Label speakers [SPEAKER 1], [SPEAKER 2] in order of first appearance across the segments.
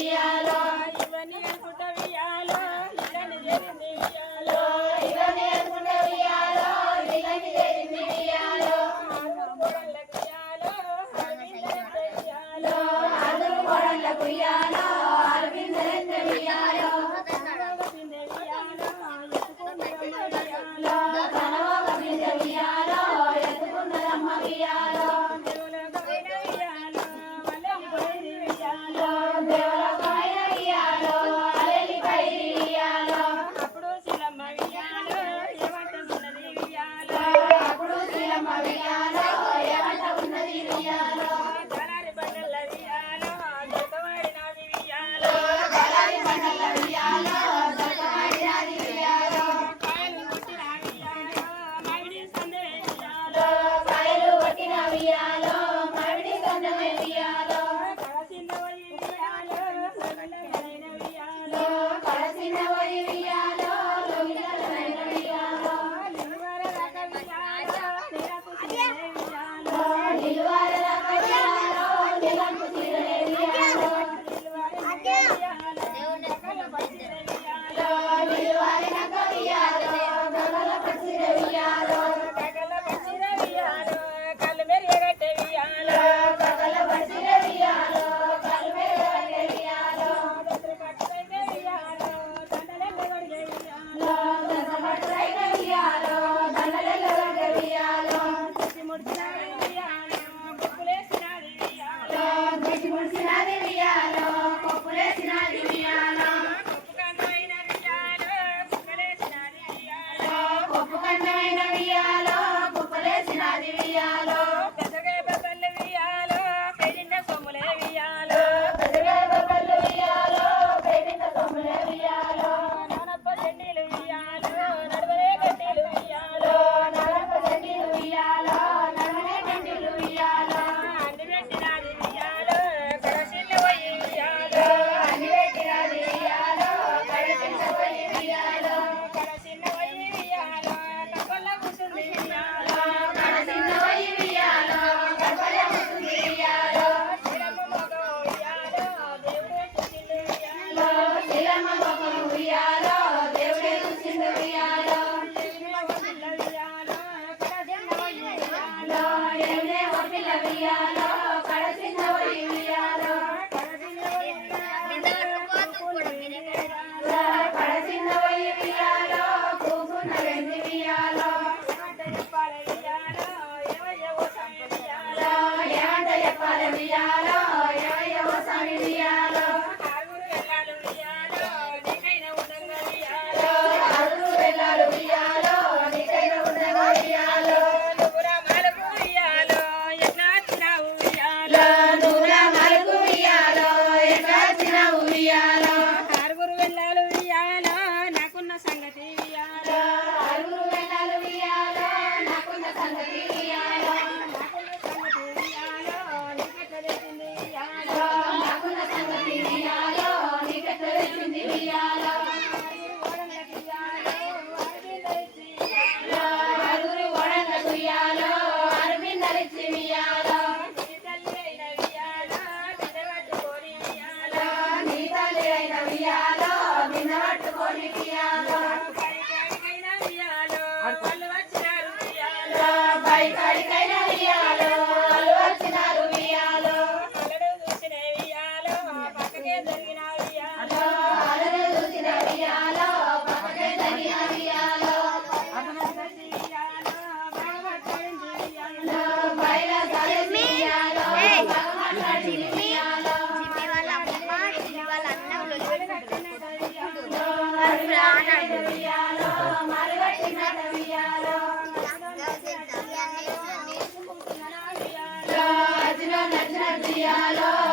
[SPEAKER 1] Yeah.
[SPEAKER 2] వాళ్ళు వచ్చినారు
[SPEAKER 1] Yeah,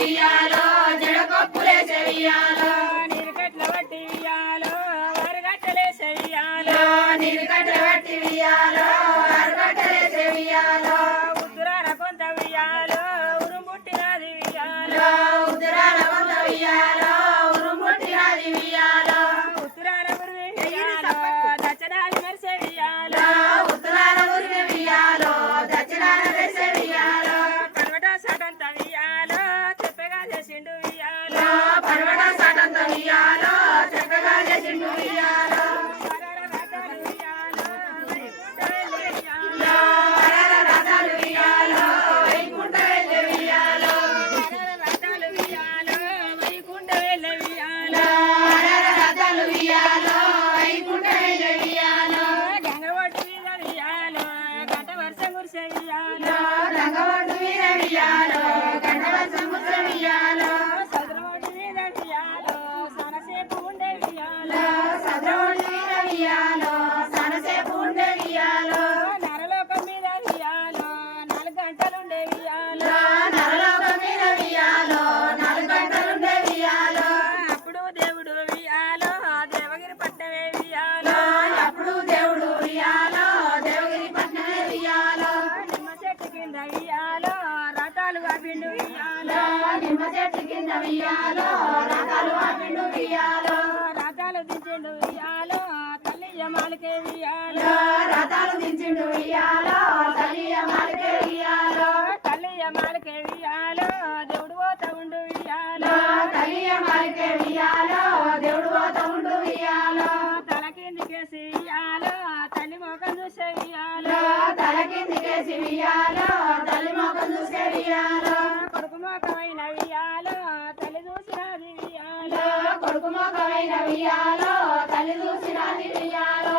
[SPEAKER 1] వడ్డీయాలో జడకొప్పులే చెయ్యాలో. నిరుగట్ల వడ్డీయాలో
[SPEAKER 2] వరగట్టలే చెట్టు కింద వియాలో
[SPEAKER 1] రకాలు ఆపిండు
[SPEAKER 2] దించిండు వియాలో తల్లి యమాలకే వియాలో
[SPEAKER 1] రథాలు దించిండు వియాలో
[SPEAKER 2] తల్లి యమాలకే వియాలో సుకుముఖమైన వియాలో తల్లి
[SPEAKER 1] చూసిన తిరియాలో